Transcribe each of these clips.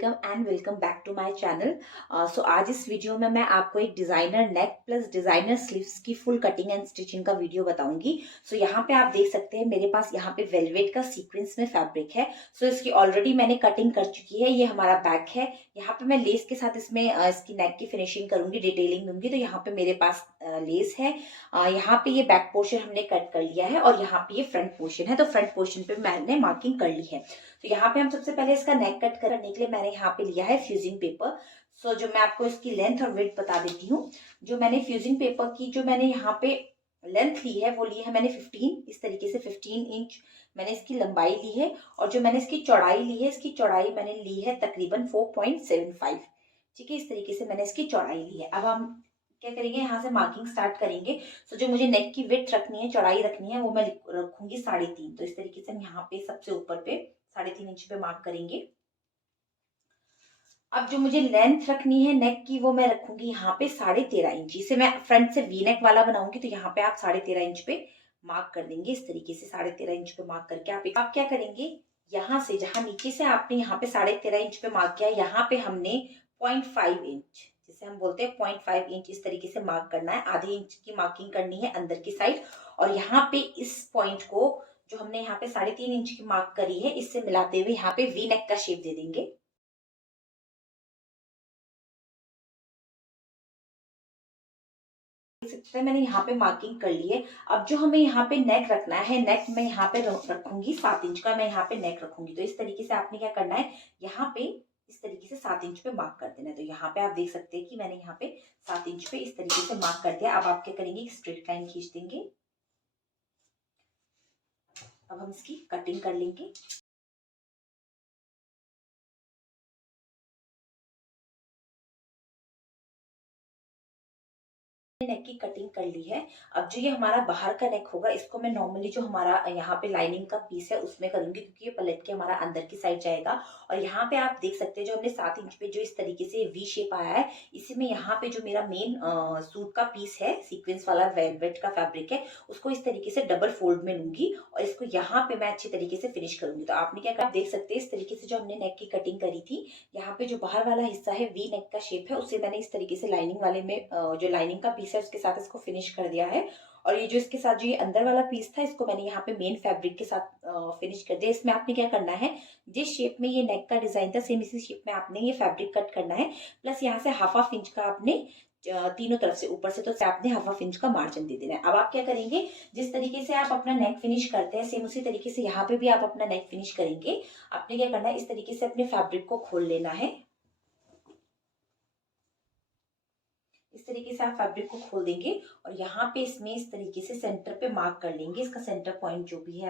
And welcome back to my channel. So आज इस video में मैं आपको एक designer neck plus designer sleeves की फुल कटिंग एंड स्टिचिंग का वीडियो बताऊंगी। सो यहाँ पे आप देख सकते हैं मेरे पास यहाँ पे वेलवेट का सीक्वेंस में फैब्रिक है। सो इसकी ऑलरेडी मैंने कटिंग कर चुकी है। ये हमारा बैक है। यहाँ पे मैं लेस के साथ इसमें इसकी नेक की फिनिशिंग करूंगी, डिटेलिंग दूंगी। तो यहाँ पे मेरे पास लेस है। यहाँ पे ये बैक पोर्शन हमने कट कर लिया है और यहाँ पे ये फ्रंट पोर्शन है। तो फ्रंट पोर्शन पे मैंने मार्किंग कर ली है। तो यहाँ पे हम सबसे पहले इसका नेक कट करने के लिए मैंने यहाँ पे लिया है फ्यूजिंग पेपर। सो जो मैं आपको इसकी लेंथ और विड्थ बता देती हूँ। जो मैंने फ्यूजिंग पेपर की जो मैंने यहाँ पे लेंथ ली है वो ली है मैंने 15, इस तरीके से 15 इंच मैंने इसकी लंबाई ली है। और जो मैंने इसकी चौड़ाई ली है, इसकी चौड़ाई मैंने ली है तकरीबन 4.75। ठीक है, इस तरीके से मैंने इसकी चौड़ाई ली है। अब हम क्या करेंगे, यहाँ से मार्किंग स्टार्ट करेंगे। सो जो मुझे नेक की विड्थ रखनी है, चौड़ाई रखनी है, वो मैं रखूंगी 3.5। तो इस तरीके से हम यहाँ पे सबसे ऊपर पे 3.5 इंच पे मार्क करेंगे। अब जो मुझे लेंथ रखनी है नेक की वो मैं रखूंगी यहाँ पे 13.5 इंच। इसे मैं फ्रंट से वी नेक वाला बनाऊंगी। तो यहाँ पे आप 13.5 इंच पे मार्क कर देंगे। इस तरीके से 13.5 इंच पे मार्क करके आप क्या करेंगे, यहाँ से जहां नीचे से आपने यहाँ पे 13.5 इंच पे मार्क किया, यहाँ पे हमने 0.5 इंच, जिसे हम बोलते हैं 0.5 इंच, इस तरीके से मार्क करना है। आधे इंच की मार्किंग करनी है अंदर की साइड। और यहाँ पे इस पॉइंट को जो हमने यहाँ पे 3.5 इंच की मार्क करी है, इससे मिलाते हुए यहाँ पे वी नेक का शेप दे देंगे। देख सकते हैं मैंने यहाँ पे मार्किंग कर ली है। अब जो हमें यहाँ पे नेक रखना है, नेक मैं यहाँ पे रखूंगी 7 इंच का, मैं यहाँ पे नेक रखूंगी। तो इस तरीके से आपने क्या करना है, यहाँ पे इस तरीके से 7 इंच पे मार्क कर देना है। तो यहाँ पे आप देख सकते हैं कि मैंने यहाँ पे 7 इंच पे इस तरीके से मार्क कर दिया। अब आप क्या करेंगे, एक स्ट्रेट लाइन खींच देंगे। अब हम इसकी कटिंग कर लेंगे। नेक की कटिंग कर ली है। अब जो ये हमारा बाहर का नेक होगा, इसको मैं नॉर्मली जो हमारा यहाँ पे लाइनिंग का पीस है उसमें करूंगी, क्योंकि ये पलट के हमारा अंदर की साइड जाएगा। और यहाँ पे आप देख सकते हैं जो हमने 7 इंच पे जो इस तरीके से वी शेप आया है, इसी में यहाँ पे जो मेरा मेन सूट का पीस है, सीक्वेंस वाला वेलवेट का फैब्रिक है, उसको इस तरीके से डबल फोल्ड में लूंगी और इसको यहाँ पे मैं अच्छी तरीके से फिनिश करूंगी। तो आपने क्या कहा, आप देख सकते हैं इस तरीके से जो हमने नेक की कटिंग करी थी, यहाँ पे जो बाहर वाला हिस्सा है वी नेक का शेप है, उसे मैंने इस तरीके से लाइनिंग वाले में जो लाइनिंग का पीस है उसके साथ इसको फिनिश कर दिया है। और ये जो इसके साथ जो ये अंदर वाला पीस था, इसको मैंने यहाँ पे मेन फैब्रिक के साथ फिनिश कर दिया। इसमें आपने क्या करना है, जिस शेप में ये नेक का डिजाइन था, सेम इसी शेप में आपने ये फैब्रिक कट करना है। प्लस यहाँ से हाफ इंच का आपने तीनों तरफ से ऊपर से तो आपने हाफ इंच का मार्जिन दे देना है। अब आप क्या करेंगे, जिस तरीके से आप अपना नेक फिनिश करते हैं, सेम उसी तरीके से यहाँ पे भी आप अपना नेक फिनिश करेंगे। आपने क्या करना है, इस तरीके से अपने फैब्रिक को खोल लेना है। इस तरीके से आप फैब्रिक को खोल देंगे और यहाँ पे इसमें इस तरीके से सेंटर पे मार्क कर लेंगे। इसका सेंटर पॉइंट जो भी है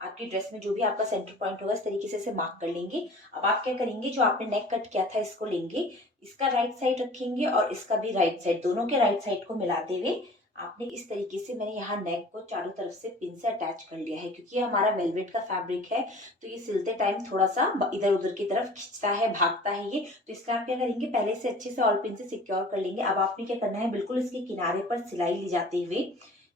आपकी ड्रेस में जो भी आपका सेंटर पॉइंट होगा, इस तरीके से इसे मार्क कर लेंगे। अब आप क्या करेंगे, जो आपने नेक कट किया था इसको लेंगे, इसका राइट साइड रखेंगे और इसका भी राइट साइड, दोनों के राइट साइड को मिलाते हुए आपने इस तरीके से, मैंने यहाँ नेक को चारों तरफ से पिन से अटैच कर लिया है। क्योंकि ये हमारा वेलवेट का फैब्रिक है, तो ये सिलते टाइम थोड़ा सा इधर उधर की तरफ खिंचता है, भागता है ये। तो इसका आप क्या करेंगे, पहले से अच्छे से ऑल पिन से सिक्योर कर लेंगे। अब आपने क्या करना है, बिल्कुल इसके किनारे पर सिलाई ले जाते हुए,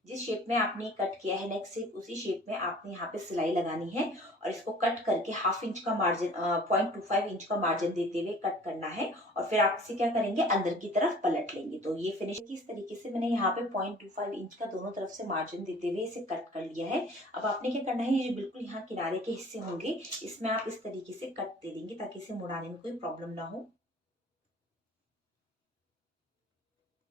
जिस शेप में आपने कट किया है नेक से, उसी शेप में आपने यहाँ पे सिलाई लगानी है। और इसको कट करके हाफ इंच का मार्जिन 0.25 इंच का मार्जिन देते हुए कट करना है। और फिर आप इसे क्या करेंगे, अंदर की तरफ पलट लेंगे। तो ये फिनिश की इस तरीके से मैंने यहाँ पे 0.25 इंच का दोनों तरफ से मार्जिन देते हुए इसे कट कर लिया है। अब आपने क्या करना है, ये जो बिल्कुल यहाँ किनारे के हिस्से होंगे, इसमें आप इस तरीके से कट दे देंगे ताकि इसे मुड़ाने में कोई प्रॉब्लम ना हो।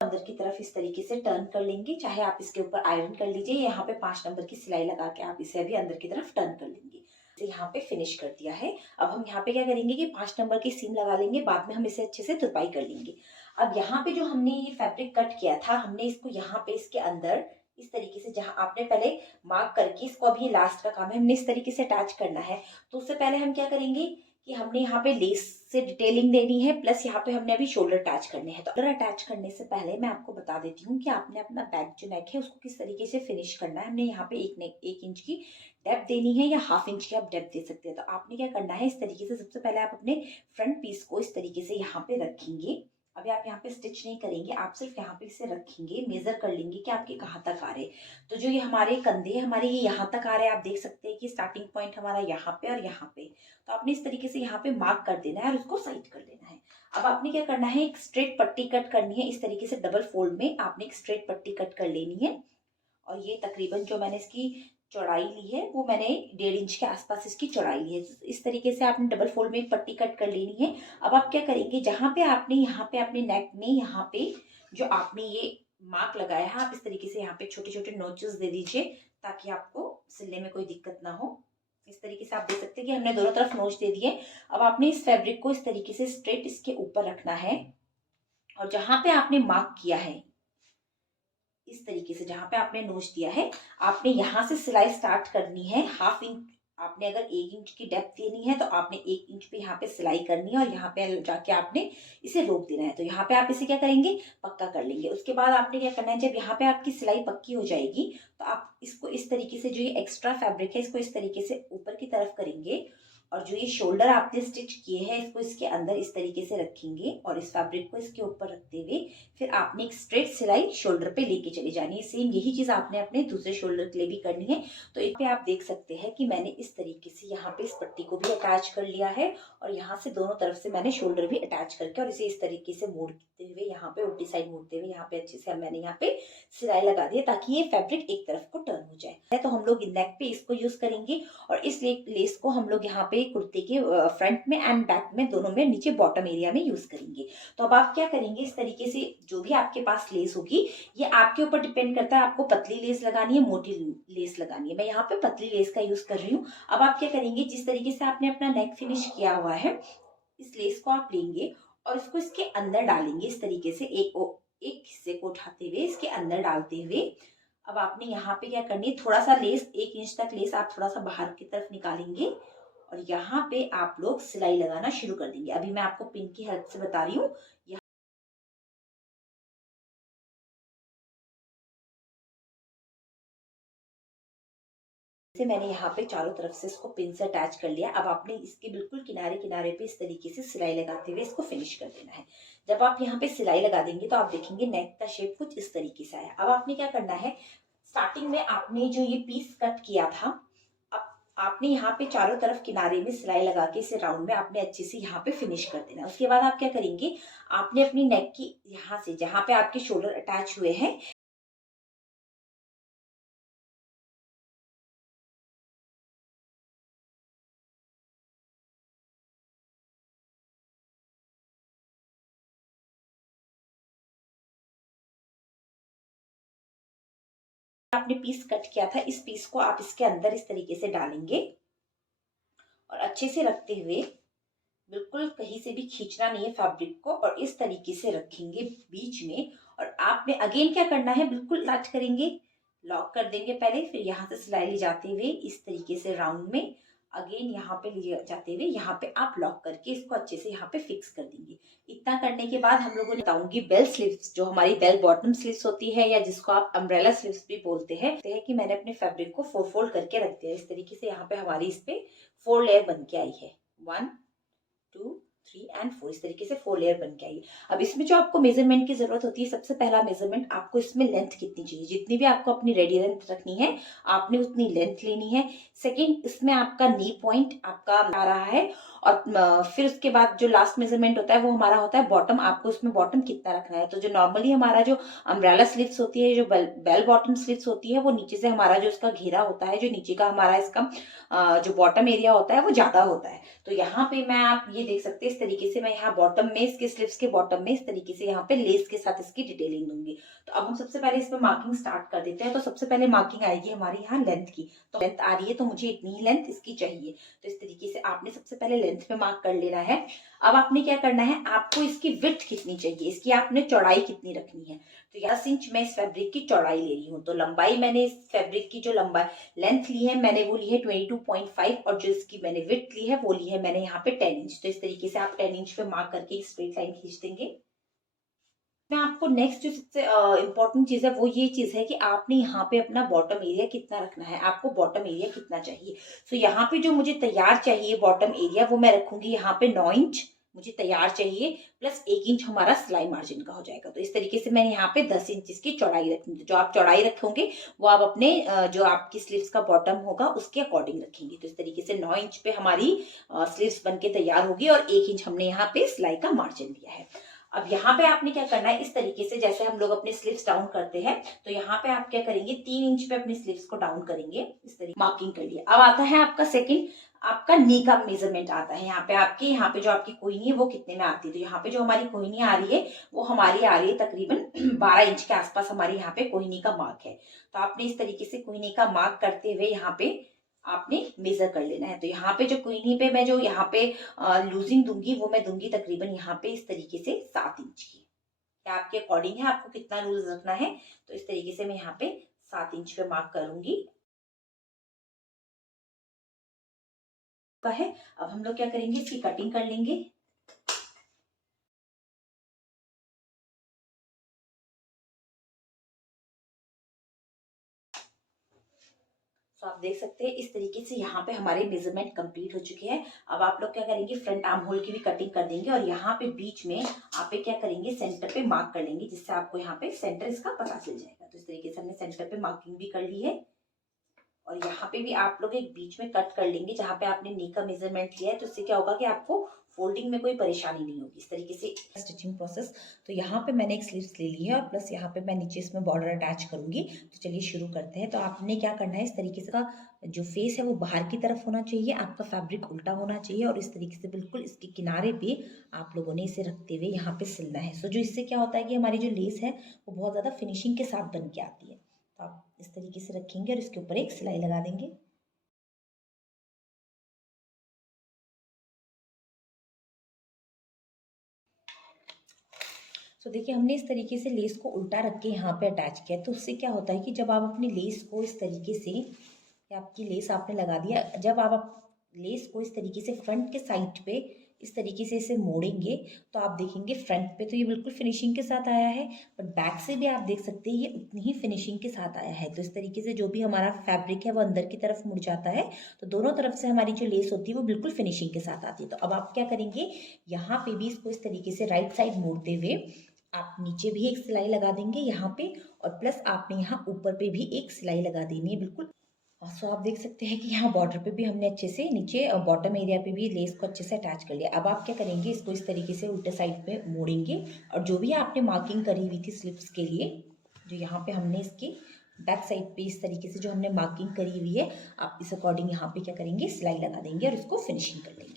अंदर की तरफ इस तरीके से टर्न कर लेंगे, चाहे आप इसके ऊपर आयरन कर लीजिए, यहाँ पे 5 नंबर की सिलाई लगा के आप इसे अभी अंदर की तरफ टर्न कर लेंगे। इसे यहाँ पे फिनिश कर दिया है। अब हम यहाँ पे क्या करेंगे कि 5 नंबर की सीम लगा लेंगे, बाद में हम इसे अच्छे से तुरपाई कर लेंगे। अब यहाँ पे जो हमने ये फैब्रिक कट किया था, हमने इसको यहाँ पे इसके अंदर इस तरीके से, जहां आपने पहले मार्क करके, इसको अभी लास्ट का काम है, हमने इस तरीके से अटैच करना है। तो उससे पहले हम क्या करेंगे कि हमने यहाँ पे लेस से डिटेलिंग देनी है, प्लस यहाँ पे हमने अभी शोल्डर अटैच करने हैं। तो शोल्डर अटैच करने से पहले मैं आपको बता देती हूँ कि आपने अपना बैक जो नेक है उसको किस तरीके से फिनिश करना है। हमने यहाँ पे एक इंच की डेप्थ देनी है या हाफ इंच की आप डेप्थ दे सकते हैं। तो आपने क्या करना है, इस तरीके से सबसे पहले आप अपने फ्रंट पीस को इस तरीके से यहाँ पे रखेंगे। अभी आप यहाँ पे स्टिच नहीं करेंगे, आप सिर्फ यहाँ पे इसे रखेंगे, मेजर कर लेंगे कि आपके कहाँ तक आ रहे। तो जो ये हमारे कंधे हमारे ये यहाँ तक आ रहे हैं, आप देख सकते हैं कि स्टार्टिंग पॉइंट हमारा यहाँ पे और यहाँ पे। तो आपने इस तरीके से यहाँ पे मार्क कर देना है और उसको साइड कर देना है। अब आपने क्या करना है, एक स्ट्रेट पट्टी कट करनी है। इस तरीके से डबल फोल्ड में आपने एक स्ट्रेट पट्टी कट कर लेनी है। और ये तकरीबन जो मैंने इसकी चौड़ाई ली है वो मैंने 1.5 इंच के आसपास इसकी चौड़ाई ली है। इस तरीके से आपने डबल फोल्ड में एक पट्टी कट कर लेनी है। अब आप क्या करेंगे, जहाँ पे आपने यहाँ पे अपने नेक में यहाँ पे जो आपने ये मार्क लगाया है, आप इस तरीके से यहाँ पे छोटे छोटे नोचेस दे दीजिए ताकि आपको सिलने में कोई दिक्कत ना हो। इस तरीके से आप देख सकते हैं कि हमने दोनों तरफ नोच दे दिए। अब आपने इस फैब्रिक को इस तरीके से स्ट्रेट इसके ऊपर रखना है और जहां पे आपने मार्क किया है इस तरीके से, जहां पे आपने नोच दिया है, आपने यहां से सिलाई स्टार्ट करनी है। 1/2 इंच, आपने अगर 1 इंच की डेप्थ लेनी है तो आपने 1 इंच पे यहाँ पे सिलाई करनी है और यहाँ पे जाके आपने इसे रोक देना है। तो यहाँ पे आप इसे क्या करेंगे, पक्का कर लेंगे। उसके बाद आपने क्या करना है, जब यहाँ पे आपकी सिलाई पक्की हो जाएगी तो आप इसको इस तरीके से, जो ये एक्स्ट्रा फैब्रिक है इसको इस तरीके से ऊपर की तरफ करेंगे और जो ये शोल्डर आपने स्टिच किए हैं इसको इसके अंदर इस तरीके से रखेंगे और इस फैब्रिक को इसके ऊपर रखते हुए फिर आपने एक स्ट्रेट सिलाई शोल्डर पे लेके चली जानी है। सेम यही चीज आपने अपने दूसरे शोल्डर के लिए भी करनी है। तो इस पे आप देख सकते हैं कि मैंने इस तरीके से यहाँ पे इस पट्टी को भी अटैच कर लिया है और यहाँ से दोनों तरफ से मैंने शोल्डर भी अटैच करके और इसे इस तरीके से मोड़ते हुए यहाँ पे उल्टी साइड मोड़ते हुए यहाँ पे अच्छे से मैंने यहाँ पे सिलाई लगा दी ताकि ये फैब्रिक एक तरफ को टर्न हो जाए। तो हम लोग नेक पे इसको यूज करेंगे और इस लेस को हम लोग यहाँ पे कुर्ते के फ्रंट में एंड बैक में दोनों में नीचे बॉटम एरिया में यूज करेंगे। तो अब आप क्या करेंगे, इस तरीके से जो भी आपके पास लेस होगी, ये आपके ऊपर डिपेंड करता है आपको पतली लेस लगानी है मोटी लेस लगानी है। मैं यहाँ पे पतली लेस का यूज कर रही हूँ। अब आप क्या करेंगे, जिस तरीके से आपने अपना नेक फिनिश किया हुआ है, इस लेस को आप लेंगे और इसको इसके अंदर डालेंगे इस तरीके से, एक हिस्से को उठाते हुए इसके अंदर डालते हुए। अब आपने यहाँ पे क्या करनी है, थोड़ा सा लेस 1 इंच तक लेस आप थोड़ा सा बाहर की तरफ निकालेंगे और यहाँ पे आप लोग सिलाई लगाना शुरू कर देंगे। अभी मैं आपको पिन की हेल्प से बता रही हूँ। से मैंने यहाँ पे चारों तरफ से इसको पिन से अटैच कर लिया। अब आपने इसके बिल्कुल किनारे किनारे पे इस तरीके से सिलाई लगाते हुए इसको फिनिश कर देना है। जब आप यहाँ पे सिलाई लगा देंगे तो आप देखेंगे नेक का शेप कुछ इस तरीके से आया। अब आपने क्या करना है, स्टार्टिंग में आपने जो ये पीस कट किया था, अब आपने यहाँ पे चारों तरफ किनारे में सिलाई लगा के इसे राउंड में आपने अच्छे से यहाँ पे फिनिश कर देना है। उसके बाद आप क्या करेंगे, आपने अपनी नेक की यहाँ से जहाँ पे आपके शोल्डर अटैच हुए हैं, आपने पीस कट किया था, इस पीस को आप इसके अंदर इस तरीके से डालेंगे और अच्छे से रखते हुए, बिल्कुल कहीं से भी खींचना नहीं है फैब्रिक को, और इस तरीके से रखेंगे बीच में। और आपने अगेन क्या करना है, बिल्कुल स्टार्ट करेंगे, लॉक कर देंगे पहले, फिर यहाँ से सिलाई ले जाते हुए इस तरीके से राउंड में, अगेन यहाँ पे ले जाते हुए यहाँ पे आप लॉक करके इसको अच्छे से यहाँ पे फिक्स कर देंगे। इतना करने के बाद हम लोगों ने बताऊंगी बेल स्लीव्स, जो हमारी बेल बॉटम स्लीव्स होती है या जिसको आप अम्ब्रेला स्लीव्स भी बोलते हैं, कि मैंने अपने फैब्रिक को 4 फोल्ड करके रख दिया इस तरीके से। यहाँ पे हमारी इस पे 4 लेयर बन के आई है, 1 2 3 एंड 4, इस तरीके से 4 लेयर बन के आई। अब इसमें जो आपको मेजरमेंट की जरूरत होती है, सबसे पहला मेजरमेंट आपको इसमें लेंथ कितनी चाहिए, जितनी भी आपको अपनी रेडी लेंथ रखनी है आपने उतनी लेंथ लेनी है। सेकंड, इसमें आपका नी पॉइंट आपका आ रहा है और फिर उसके बाद जो लास्ट मेजरमेंट होता है वो हमारा होता है बॉटम, आपको उसमें बॉटम कितना रखना है। तो जो नॉर्मली हमारा जो अम्ब्रेला स्लीव्स होती है, जो बेल बॉटम स्लीव्स होती है, वो नीचे से हमारा जो इसका घेरा होता है, जो नीचे का हमारा इसका जो बॉटम एरिया होता है वो ज्यादा होता है। तो यहाँ पे मैं, आप ये देख सकते हैं इस तरीके से मैं यहाँ बॉटम में, इसके स्लीव्स के बॉटम में इस तरीके से यहाँ पे लेस के साथ इसकी डिटेलिंग दूंगी। तो अब हम सबसे पहले इस पे मार्किंग स्टार्ट कर देते हैं। तो सबसे पहले मार्किंग आएगी हमारी यहाँ लेंथ की। तो लेंथ आ रही है तो मुझे इतनी ही लेंथ इसकी चाहिए। तो इस तरीके से आपने सबसे पहले लेंथ पे मार्क कर लेना है। अब आपने क्या करना है, आपको इसकी विड्थ कितनी चाहिए, इसकी आपने चौड़ाई कितनी रखनी है। तो 10 इंच मैं इस फैब्रिक की चौड़ाई ले रही हूँ। तो लंबाई मैंने इस फैब्रिक की जो लंबाई लेंथ ली है मैंने वो ली है 22.5 और जो इसकी मैंने विड्थ ली है वो ली है मैंने यहाँ पे 10 इंच। तो इस तरीके से आप 10 इंच पे मार्क करके एक स्ट्रेट लाइन खींच देंगे। मैं आपको नेक्स्ट जो सबसे इम्पोर्टेंट चीज है वो ये चीज है कि आपने यहाँ पे अपना बॉटम एरिया कितना रखना है, आपको बॉटम एरिया कितना चाहिए। तो यहाँ पे जो मुझे तैयार चाहिए बॉटम एरिया वो मैं रखूंगी यहाँ पे 9 इंच। मुझे तैयार चाहिए, प्लस 1 इंच हमारा सिलाई मार्जिन का हो जाएगा। तो इस तरीके से मैंने यहाँ पे 10 इंच की चौड़ाई रखी। जो आप चौड़ाई रखोगे वो आप अपने जो आपकी स्लीव्स का बॉटम होगा उसके अकॉर्डिंग रखेंगे। तो इस तरीके से 9 इंच पे हमारी स्लीव्स बनके तैयार होगी और 1 इंच हमने यहाँ पे सिलाई का मार्जिन लिया है। अब यहाँ पे आपने क्या करना है, इस तरीके से जैसे हम लोग अपने स्लीव्स डाउन करते हैं, तो यहाँ पे आप क्या करेंगे, 3 इंच पे अपने स्लीव्स को डाउन करेंगे, इस तरीके मार्किंग कर लिया। अब आता है आपका सेकंड, आपका नी का मेजरमेंट आता है। यहाँ पे जो आपकी कोहनी है वो कितने में आती है, तो यहाँ पे जो हमारी कोहनी आ रही है वो हमारी आ रही है तकरीबन 12 इंच के आसपास हमारी यहाँ पे कोहनी का मार्क है। तो आपने इस तरीके से कोहनी का मार्क करते हुए यहाँ पे आपने मेजर कर लेना है। तो यहाँ पे जो कोहनी पे मैं जो यहाँ पे लूजिंग दूंगी वो मैं दूंगी तकरीबन यहाँ पे इस तरीके से 7 इंच की। क्या आपके अकॉर्डिंग है आपको कितना लूज रखना है, तो इस तरीके से मैं यहाँ पे 7 इंच पे मार्क करूंगी है। अब हम लोग क्या करेंगे, इसकी कटिंग कर लेंगे। तो आप देख सकते हैं इस तरीके से यहाँ पे हमारे मेजरमेंट कंप्लीट हो चुके हैं। अब आप लोग क्या करेंगे, फ्रंट आर्म होल की भी कटिंग कर देंगे और यहाँ पे बीच में आप क्या करेंगे, सेंटर पे मार्क कर लेंगे, जिससे आपको यहाँ पे सेंटर इसका पता चल जाएगा। तो इस तरीके से हमने सेंटर पे मार्किंग भी कर ली है और यहाँ पे भी आप लोग एक बीच में कट कर लेंगे जहाँ पे आपने नी का मेजरमेंट लिया है। तो इससे क्या होगा कि आपको फोल्डिंग में कोई परेशानी नहीं होगी। इस तरीके से स्टिचिंग प्रोसेस। तो यहाँ पे मैंने एक स्लीव्स ले ली है और प्लस यहाँ पे मैं नीचे इसमें बॉर्डर अटैच करूंगी। तो चलिए शुरू करते हैं। तो आपने क्या करना है, इस तरीके से का जो फेस है वो बाहर की तरफ होना चाहिए, आपका फैब्रिक उल्टा होना चाहिए और इस तरीके से बिल्कुल इसके किनारे पे आप लोगों ने इसे रखते हुए यहाँ पे सिलना है। सो जो इससे क्या होता है कि हमारी जो लेस है वो बहुत ज़्यादा फिनिशिंग के साथ बन के आती है। तो आप इस तरीके से रखेंगे और इसके ऊपर एक सिलाई लगा देंगे। तो देखिए हमने इस तरीके से लेस को उल्टा रख के यहाँ पे अटैच किया। तो उससे क्या होता है कि जब आप अपनी लेस को इस तरीके से, आपकी लेस आपने लगा दिया, जब आप लेस को इस तरीके से फ्रंट के साइड पे इस तरीके से इसे मोड़ेंगे तो आप देखेंगे फ्रंट पे तो ये बिल्कुल फिनिशिंग के साथ आया है, बट बैक से भी आप देख सकते हैं ये उतनी ही फिनिशिंग के साथ आया है। तो इस तरीके से जो भी हमारा फैब्रिक है वो अंदर की तरफ मुड़ जाता है, तो दोनों तरफ से हमारी जो लेस होती है वो बिल्कुल फिनिशिंग के साथ आती है। तो अब आप क्या करेंगे, यहाँ पे भी इसको इस तरीके से राइट साइड मोड़ते हुए आप नीचे भी एक सिलाई लगा देंगे यहाँ पे और प्लस आपने यहाँ ऊपर पे भी एक सिलाई लगा देनी है बिल्कुल। सो आप देख सकते हैं कि यहाँ बॉर्डर पे भी हमने अच्छे से नीचे बॉटम एरिया पे भी लेस को अच्छे से अटैच कर लिया। अब आप क्या करेंगे, इसको इस तरीके से उल्टे साइड पे मोड़ेंगे और जो भी आपने मार्किंग करी हुई थी स्लिप्स के लिए, जो यहाँ पे हमने इसकी बैक साइड पे इस तरीके से जो हमने मार्किंग करी हुई है, आप इस अकॉर्डिंग यहाँ पे क्या करेंगे, सिलाई लगा देंगे और इसको फिनिशिंग कर लेंगे।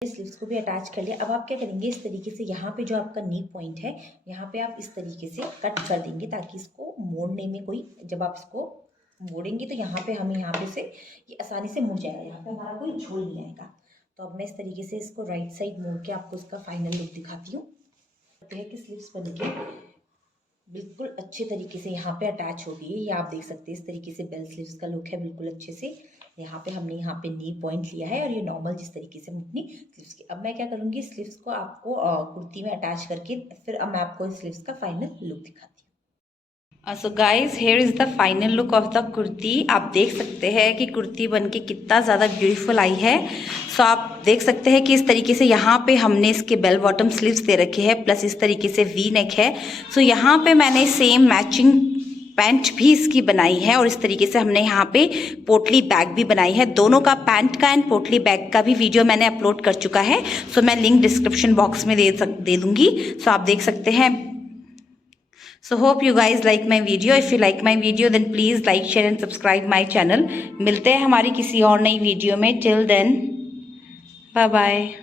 स्लीव्स को भी अटैच कर लिया। अब आप क्या करेंगे, इस तरीके से यहाँ पे जो आपका नी पॉइंट है यहाँ पे आप इस तरीके से कट कर देंगे ताकि इसको मोड़ने में कोई, जब आप इसको मोड़ेंगे तो यहाँ पे हमें यहाँ पे से ये आसानी से मुड़ जाएगा, यहाँ पे हमारा कोई झोल नहीं आएगा। तो अब मैं इस तरीके से इसको राइट साइड मोड़ के आपको इसका फाइनल लुक दिखाती हूँ। कि स्लीव्स बन के बिल्कुल अच्छे तरीके से यहाँ पे अटैच हो गई है, ये आप देख सकते हैं। इस तरीके से बेल स्लीव्स का लुक है बिल्कुल अच्छे से। यहाँ पे हमने यहाँ पे नी पॉइंट लिया है और ये नॉर्मल जिस तरीके से हम अपनी स्लीव्स की। अब मैं क्या करूँगी, स्लीव्स को आपको कुर्ती में अटैच करके फिर अब मैं आपको इस स्लीव्स का फाइनल लुक दिखाती हूँ। So guys here is the final look of the kurti. आप देख सकते हैं कि कुर्ती बनके कितना ज़्यादा ब्यूटीफुल आई है। सो आप देख सकते हैं कि इस तरीके से यहाँ पे हमने इसके बेल बॉटम स्लीव्स दे रखे हैं, प्लस इस तरीके से वी नेक है। सो यहाँ पे मैंने सेम मैचिंग पैंट भी इसकी बनाई है और इस तरीके से हमने यहाँ पे पोटली बैग भी बनाई है। दोनों का, पैंट का एंड पोटली बैग का भी वीडियो मैंने अपलोड कर चुका है। सो मैं लिंक डिस्क्रिप्शन बॉक्स में दे दूँगी। सो आप देख सकते हैं। So hope you guys like my video. If you like my video then please like, share and subscribe my channel. मिलते हैं हमारी किसी और नई वीडियो में. Till then, bye bye.